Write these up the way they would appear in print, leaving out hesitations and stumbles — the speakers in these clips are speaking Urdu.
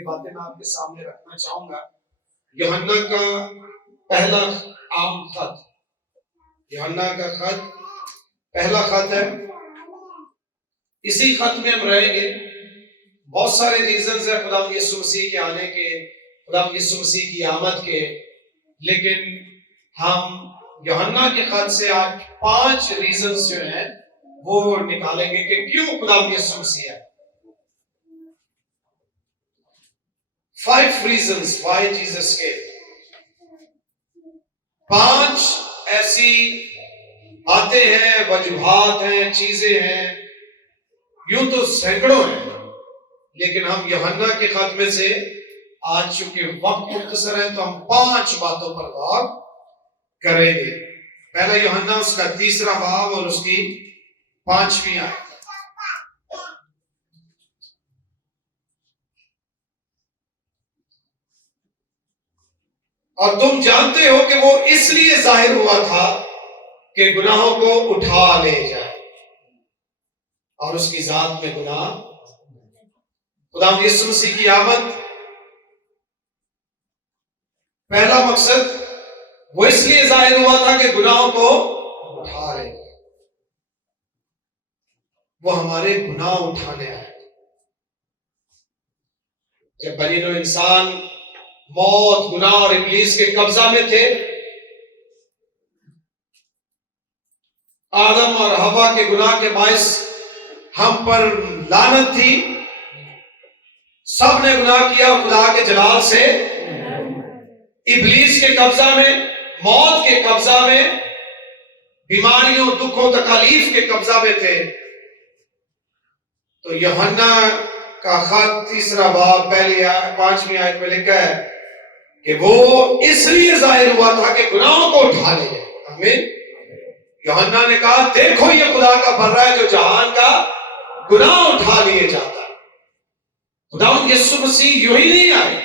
مختلف باتیں میں آپ کے سامنے رکھنا چاہوں گا۔ یوحنا کا پہلا عام خط، یوحنا کا خط پہلا خط ہے، اسی خط میں ہم رہیں گے۔ بہت سارے ریزنز ہیں خدا یسوع مسیح کے آنے کے، خدا یسوع مسیح کی آمد کے، لیکن ہم یوحنا کے خط سے آج 5 ریزنز جو ہیں وہ نکالیں گے کہ کیوں خدا یسوع مسیح ہے۔ 5 reasons why Jesus came۔ 5 ایسی باتیں ہیں، وجوہات ہیں، چیزیں ہیں، یوں تو سینکڑوں ہیں، لیکن ہم یوحنا کے خط میں سے آج چونکہ وقت مختصر ہے تو ہم 5 باتوں پر غور کریں گے۔ پہلا یوحنا اس کا 3 باب اور اس کی 5ویں آیت۔ اور تم جانتے ہو کہ وہ اس لیے ظاہر ہوا تھا کہ گناہوں کو اٹھا لے جائے، اور اس کی ذات میں گناہ، خدا یسوع مسیح کی آمد پہلا مقصد وہ اس لیے ظاہر ہوا تھا کہ گناہوں کو اٹھا لے جائے۔ وہ ہمارے گناہ اٹھانے آئے۔ جب بنی نوع انسان موت، گناہ اور ابلیس کے قبضہ میں تھے، آدم اور حوا کے گناہ کے باعث ہم پر لعنت تھی، سب نے گناہ کیا اور خدا کے جلال سے ابلیس کے قبضہ میں، موت کے قبضہ میں، بیماریوں، دکھوں، تکالیف کے قبضہ میں تھے۔ تو یوحنا کا خط 3 باب پہلی 5ویں آیت میں لکھا ہے کہ وہ اس لیے ظاہر ہوا تھا کہ گناہوں کو اٹھا لے جائے۔ آمین۔ یوحنا نے کہا دیکھو یہ خدا کا بندہ ہے جو جہان کا گناہ اٹھا لیے جاتا ہے۔ خدا یسوع مسیح یوں ہی نہیں آئے۔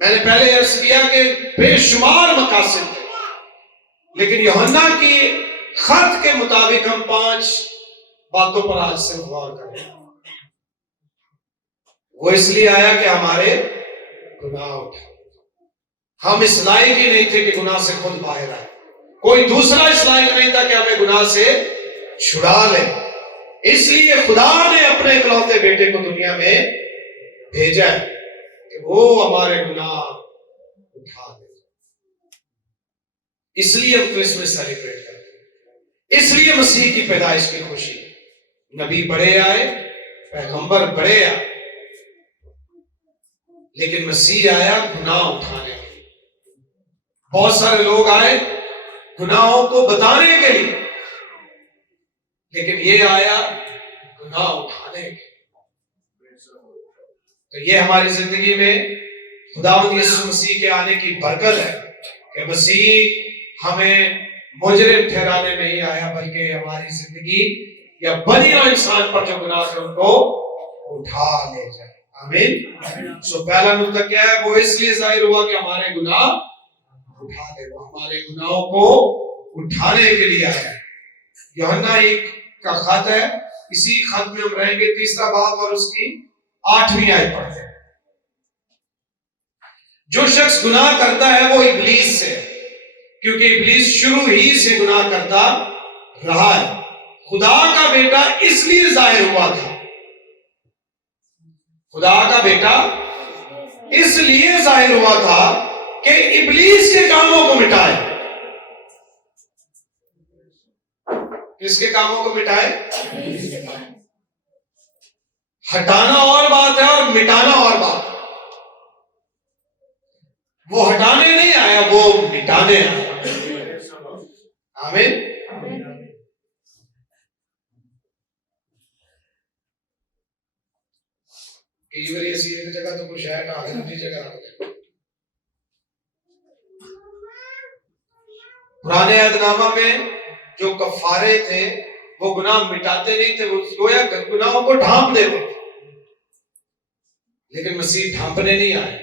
میں نے پہلے عرض کیا کہ بے شمار مقاصد تھے، لیکن یوحنا کی خط کے مطابق ہم 5 باتوں پر آج سے غور کریں۔ وہ اس لیے آیا کہ ہمارے گناہ اٹھا۔ ہم اس لائق ہی نہیں تھے کہ گناہ سے خود باہر آئے، کوئی دوسرا اس لائق نہیں تھا کہ ہمیں گناہ سے چھڑا لے، اس لیے خدا نے اپنے اکلوتے بیٹے کو دنیا میں بھیجا ہے کہ وہ ہمارے گناہ اٹھا دے۔ اس لیے ہم کرسمس سیلیبریٹ کرتے ہیں، اس لیے مسیح کی پیدائش کی خوشی۔ نبی بڑے آئے، پیغمبر بڑے آئے، لیکن مسیح آیا گناہ اٹھانے کے لیے۔ بہت سارے لوگ آئے گناہوں کو بتانے کے لیے، لیکن یہ آیا گناہ اٹھانے کے لیے۔ تو یہ ہماری زندگی میں خداوند یسوع مسیح کے آنے کی برکت ہے کہ مسیح ہمیں مجرم ٹھہرانے نہیں آیا، بلکہ ہماری زندگی یا بنی نوع انسان پر جو گناہ ہے ان کو اٹھا لے جائے۔ آمین۔ سو پہلا نقطہ کیا ہے؟ وہ اس لیے ظاہر ہوا کہ ہمارے گناہ اٹھا لے، وہ ہمارے گناہوں کو اٹھانے کے لیے آیا ہے۔ یوحنا کا خط ہے، اسی خط میں ہم رہیں گے 3 باب اور اس کی 8ویں آیت پڑھتے ہیں۔ جو شخص گناہ کرتا ہے وہ ابلیس سے ہے، کیونکہ ابلیس شروع ہی سے گناہ کرتا رہا ہے۔ خدا کا بیٹا اس لیے ظاہر ہوا تھا، خدا کا بیٹا اس لیے ظاہر ہوا تھا کہ ابلیس کے کاموں کو مٹائے۔ کس کے کاموں کو مٹائے؟ ہٹانا اور بات ہے اور مٹانا اور بات ہے۔ وہ ہٹانے نہیں آیا، وہ مٹانے آیا۔ آمین۔ کئی بار ایسی ایک جگہ تو کچھ ہے نا، دوسری جگہ رکھتے۔ پرانے عہد نامہ میں جو کفارے تھے وہ گناہ مٹاتے نہیں تھے، وہ گویا گناہوں کو ڈھانپ دیتے تھے، لیکن مسیح ڈھانپنے نہیں آئے۔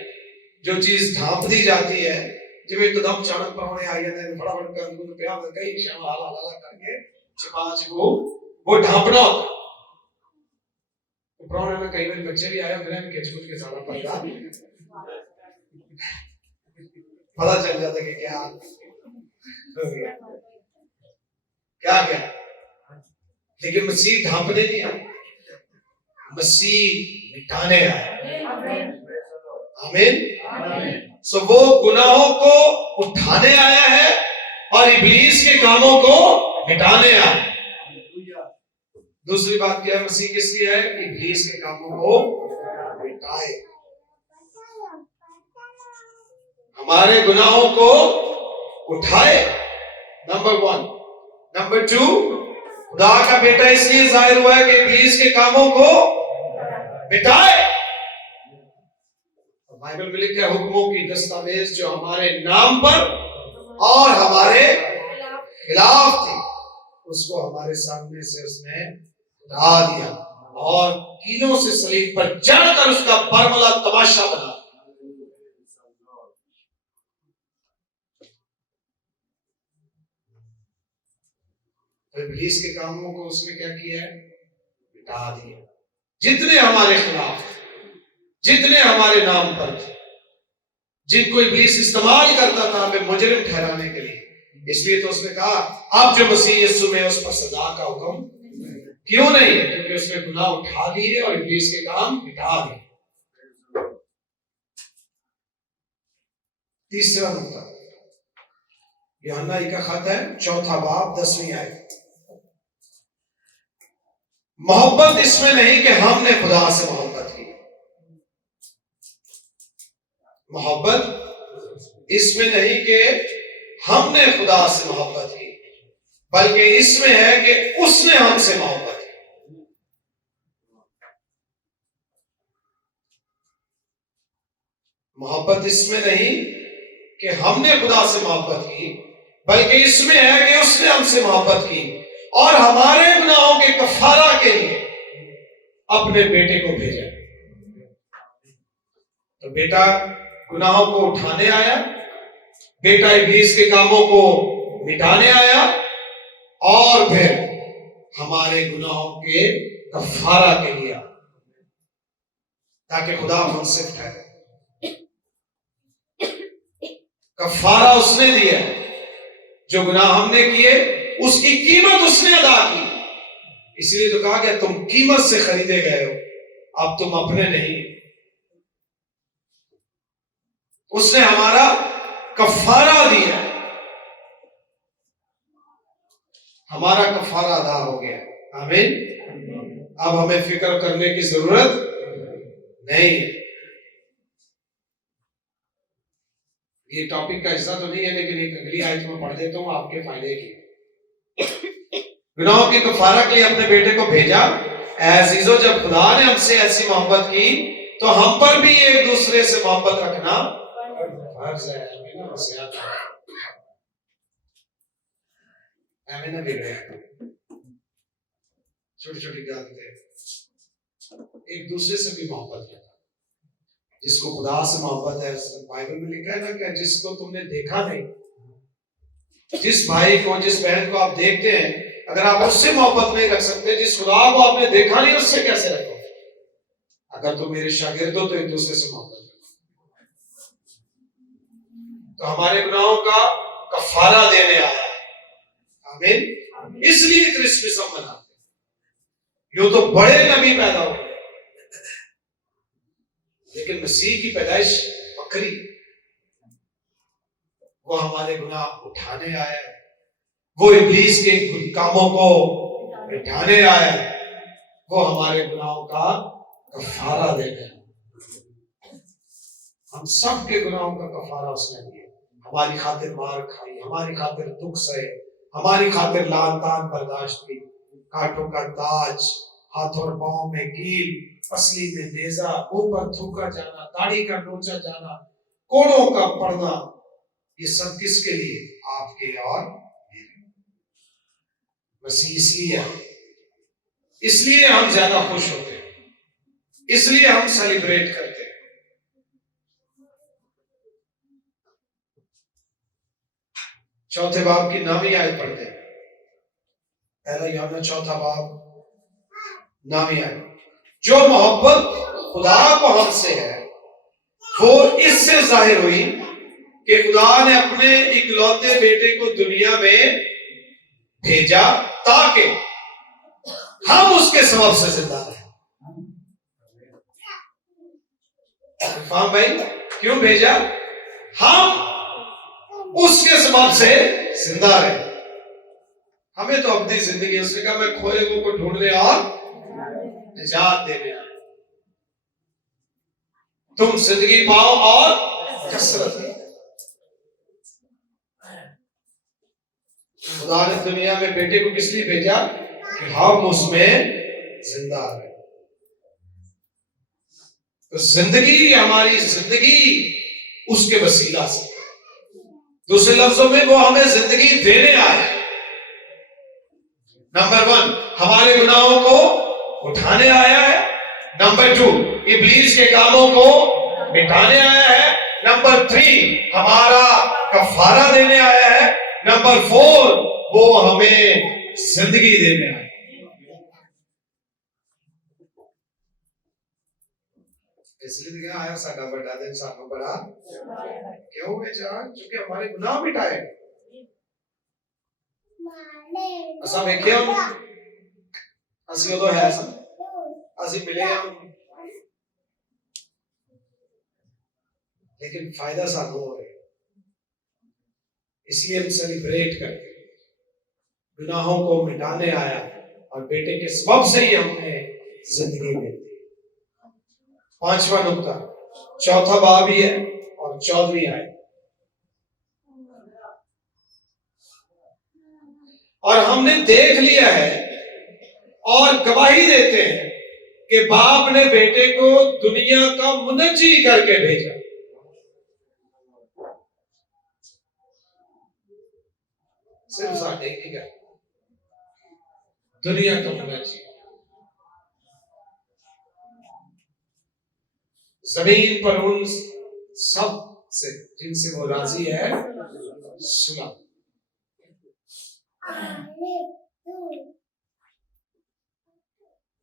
جو چیز ڈھانپ دی جاتی ہے، جب ایک دم چڑک پرونے آئی ہے بڑا بڑا کر دوں پیا کئی شامل کر کے چھپا چھپو، وہ ڈھانپنا ہوتا۔ پراؤن میں کئی بار بچے بھی آئے ہوتے ہیں کچھ کے سارا پڑھا پتا چل جاتا کہ کیا ہو گیا کیا کیا. لیکن مسیح ڈھانپنے نہیں آیا, مسیح مٹانے آیا. آمین. سو وہ گناہوں کو اٹھانے آیا ہے اور ابلیس کے کاموں کو مٹانے آیا. دوسری بات کیا ہے, مسیح کس لیے ہے؟ ابلیس کے کاموں کو مٹائے, ہمارے گناہوں کو اٹھائے. نمبر 1. نمبر 2, خدا کا بیٹا اس لیے ظاہر ہوا ہے کہ ابلیس کے کاموں کو مٹائے. بائبل میں لکھا ہے حکموں کی دستاویز جو ہمارے نام پر اور ہمارے خلاف تھی, اس کو ہمارے سامنے سے اس نے ہٹا دیا اور کینوں سے صلیب پر چڑھ کر اس کا برملا تماشا بنا. ابلیس کے کاموں کو اس نے کیا کیا ہے؟ مٹا دیا. جتنے ہمارے خلاف, جتنے ہمارے نام پر تھے, جن کو ابلیس استعمال کرتا تھا ہمیں مجرم ٹھہرانے کے لیے, اس لیے تو اس نے کہا اب جو مسیح یسوع میں اس پر سزا کا حکم کیوں نہیں ہے, کیونکہ اس نے گناہ اٹھا لیے اور ابلیس کے کام مٹا دیے. تیسرا نقطہ یوحنا کا خط ہے 4 باب 10 آیت. محبت اس میں نہیں کہ ہم نے خدا سے محبت کی, محبت اس میں نہیں کہ ہم نے خدا سے محبت کی, بلکہ اس میں ہے کہ اس نے ہم سے محبت کی. محبت اس میں نہیں کہ ہم نے خدا سے محبت کی, بلکہ اس میں ہے کہ اس نے ہم سے محبت کی اور ہمارے گناہوں کے کفارہ کے لیے اپنے بیٹے کو بھیجا. تو بیٹا گناہوں کو اٹھانے آیا, بیٹا ابلیس کے کاموں کو مٹانے آیا اور پھر ہمارے گناہوں کے کفارہ کے لیے تاکہ خدا منصف ٹھہرے. کفارہ اس نے دیا, جو گناہ ہم نے کیے اس کی قیمت اس نے ادا کی. اس لیے تو کہا کہ تم قیمت سے خریدے گئے ہو, اب تم اپنے نہیں. اس نے ہمارا کفارہ دیا, ہمارا کفارہ ادا ہو گیا. آمین. اب ہمیں فکر کرنے کی ضرورت نہیں. یہ ٹاپک کا حصہ تو نہیں ہے, لیکن ایک اگلی آیت میں پڑھ دیتا ہوں آپ کے فائدے کی. گناہوں کے کفارہ کے لیے اپنے بیٹے کو بھیجا. اے عزیزو, جب خدا نے ہم سے ایسی محبت کی تو ہم پر بھی ایک دوسرے سے محبت رکھنا فرض ہے. چھوٹی چھوٹی باتیں ایک دوسرے سے بھی محبت کرنا. جس کو خدا سے محبت ہے, بائبل میں لکھا ہے نا کہ جس کو تم نے دیکھا نہیں, جس بھائی کو جس بہن کو آپ دیکھتے ہیں, اگر آپ اس سے محبت نہیں رکھ سکتے, جس خدا کو آپ نے دیکھا نہیں اس سے کیسے رکھو؟ اگر تم میرے شاگرد ہو تو ایک دوسرے سے محبت رکھو. تو ہمارے گناہوں کا کفارہ دینے آیا. آمین. اس لیے کرسمس ہم مناتے ہیں. یوں تو بڑے نبی پیدا ہوئے, لیکن مسیح کی پیدائش بکری, وہ ہمارے گناہ اٹھانے آیا, وہ ابلیس کے کاموں کو مٹانے آیا, وہ ہمارے گناہوں کا کفارہ دینے آیا. ہم سب کے گناہوں کا کفارہ اس نے دیا. ہماری خاطر مار کھائی, ہماری خاطر دکھ سہے, ہماری خاطر لعن طعن برداشت کی, کانٹوں کا تاج, ہاتھ اور پاؤں میں کیل, پسلی میں نیزہ, اوپر تھوکا جانا, داڑھی کا نوچا جانا, کوڑوں کا پڑنا, یہ سب کس کے لیے؟ آپ کے اور میرے. مسیح اس لیے ہم زیادہ خوش ہوتے ہیں, اس لیے ہم سیلیبریٹ کرتے ہیں. چوتھے باب کی 9ویں آیت پڑھتے ہیں. پہلا یوحنا 4 باب 9ویں آیت. جو محبت خدا کو ہم سے ہے وہ اس سے ظاہر ہوئی کہ خدا نے اپنے اکلوتے بیٹے کو دنیا میں بھیجا تاکہ ہم اس کے سبب سے زندہ رہیں. فہم بھائی کیوں بھیجا؟ ہم اس کے سبب سے زندہ رہیں. ہمیں تو اپنی زندگی، اس نے کہا میں کھوئے ہوئے کو ڈھونڈنے اور نجات دینے آیا. تم زندگی پاؤ اور کثرت. خدا نے دنیا میں بیٹے کو کس لیے بھیجا؟ کہ ہم اس میں زندہ رہیں. تو زندگی، ہماری زندگی اس کے وسیلہ سے، دوسرے لفظوں میں وہ ہمیں زندگی دینے آیا ہے. نمبر 1 ہمارے گناہوں کو اٹھانے آیا ہے. نمبر 2 ابلیس کے کاموں کو مٹانے آیا ہے. نمبر 3 ہمارا کفارہ دینے آیا ہے. نمبر 4 وہ ہمیں زندگی دینے آیا ہے. اس لیے کہا آیا ساڈا بڑا دن سانو بڑا کیوں ہے جان؟ کیونکہ ہمارے گناہ مٹائے. اساں ویکھیا اسی ادو ہے سن، اسی ملے ہم، لیکن فائدہ سانو ہو رہا ہے. اس لیے ہم سیلیبریٹ کرتے ہیں. گناہوں کو مٹانے آیا اور بیٹے کے سبب سے ہی ہمیں زندگی ملتی. 5واں نقطہ، 4تھا باب ہی ہے اور 14ویں آیت. اور ہم نے دیکھ لیا ہے اور گواہی دیتے ہیں کہ باپ نے بیٹے کو دنیا کا منجی کر کے بھیجا. صرف ساڈے ہی نہیں، دنیا کا منجی. زمین پر ان سب سے جن سے وہ راضی ہے سنا.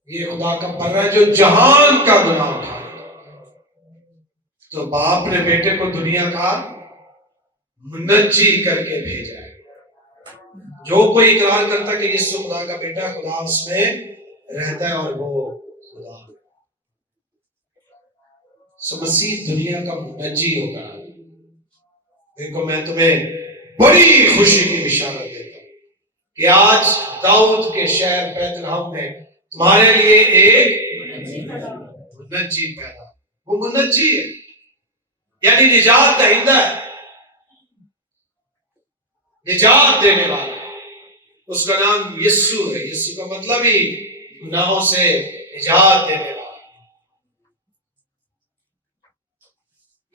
یہ خدا کا بر ہے جو جہان کا گناہ اٹھا. تو باپ نے بیٹے کو دنیا کا منجی کر کے بھیجا ہے. جو کوئی اقرار کرتا کہ یسوع خدا کا بیٹا، خدا اس میں رہتا ہے اور وہ خدا. سو مسیح دنیا کا منجی ہوگا. دیکھو میں تمہیں بڑی خوشی کی بشارت دیتا ہوں کہ آج داؤد کے شہر بیت لحم میں تمہارے لیے ایک منجی پیدا. وہ منجی ہے یعنی نجات دہندہ ہے، نجات دینے والا. اس کا نام یسوع ہے. یسوع کا مطلب ہی گناہوں سے نجات دینے والا.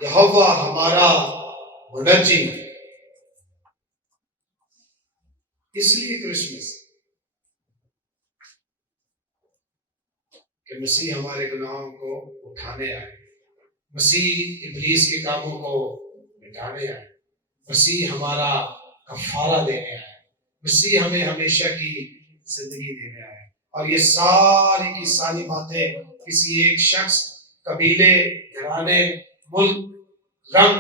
یہوہ ہمارا منجی. اس لیے کرسمس کہ مسیح ہمارے گناہوں کو اٹھانے آئے، مسیح ابلیس کے کاموں کو مٹانے آئے، مسیح ہمارا کفارہ دینے آئے، مسیح ہمیں ہمیشہ کی زندگی دینے آئے. اور یہ ساری کی ساری باتیں کسی ایک شخص، قبیلے، گھرانے، ملک، رنگ